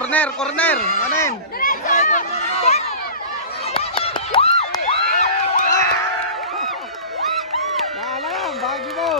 corner, corner. Manin. Naalam, bagi mo.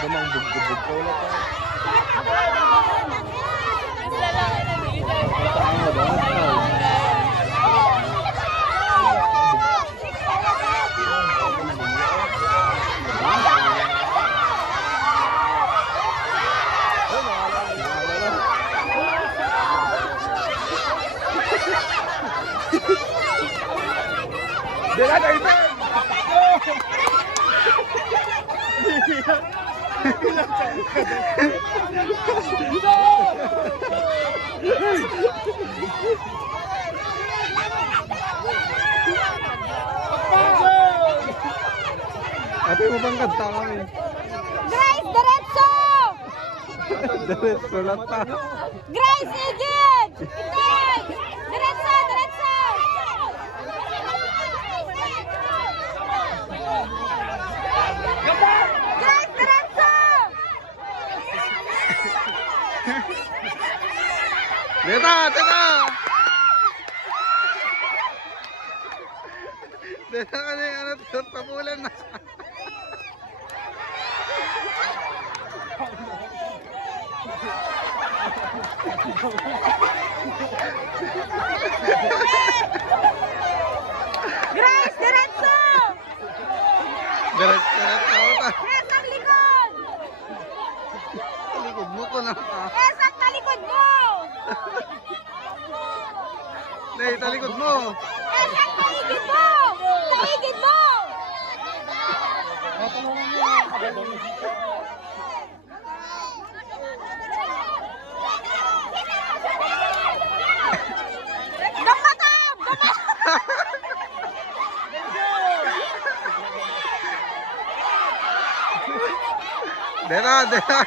Demang bug-bug ko ulit. Ate mo bang kanta kami? Grace, diretso! Diretso lang ta. Grace, igit! Igit! Diretso, diretso! Grace, diretso! Deta, deta! Deta ka na yung ano, pamulan na. Grace, diretso! Diretso na ta. Grace, ang likod! Likod mo ko na ka. Grace, ang talikod mo! Nay, talikod mo. Grace, ang taigid mo! Taigid mo! Gamatang! Deta, deta.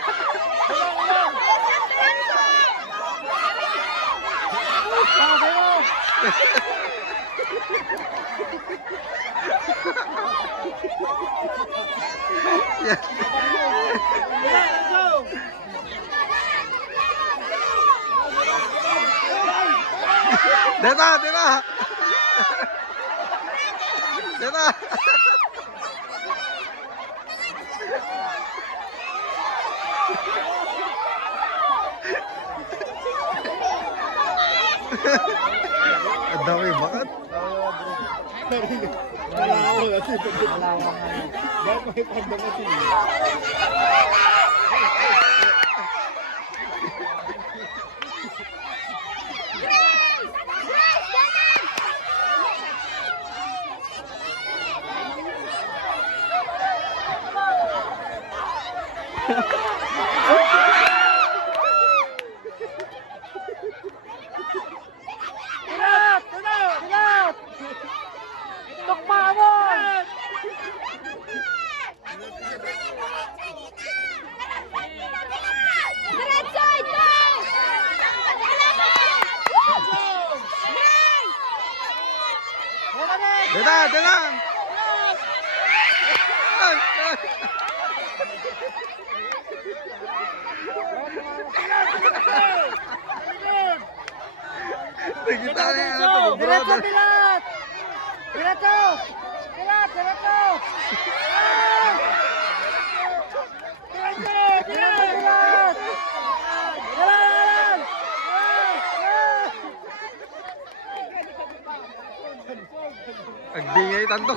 Deta, deta. Deta. Ang dami bakit? Deta, deta. Nakita na yan ito, brother. Pilat! Diretso! Pilat! Diretso! Diretso! Pilat! Pilat! Nagbingay tanto.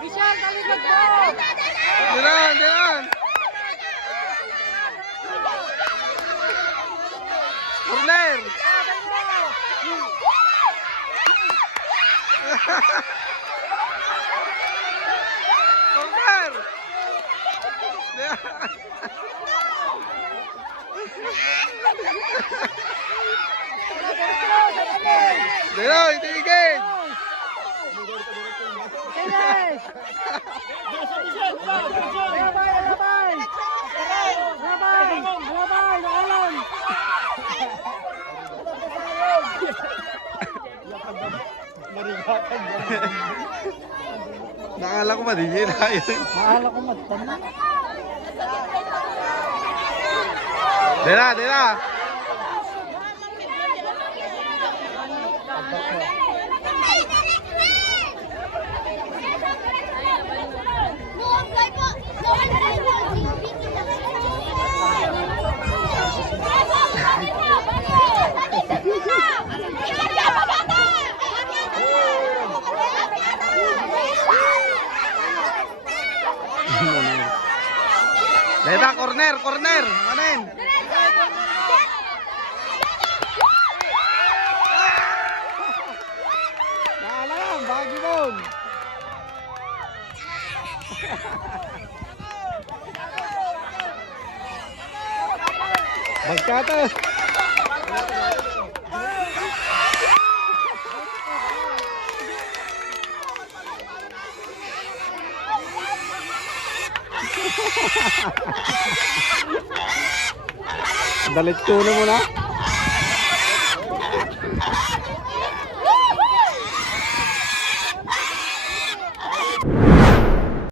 Michelle, talikod mo! Dilan, dilan. Corner. Corner. Dilan, tigil. Nakala ko madigil na yun. Mahala ko matanda. Dila, dila. Deta, corner, corner. Manin. Mahala lang, bagi mo. Bagkata. Dalit ko na muna.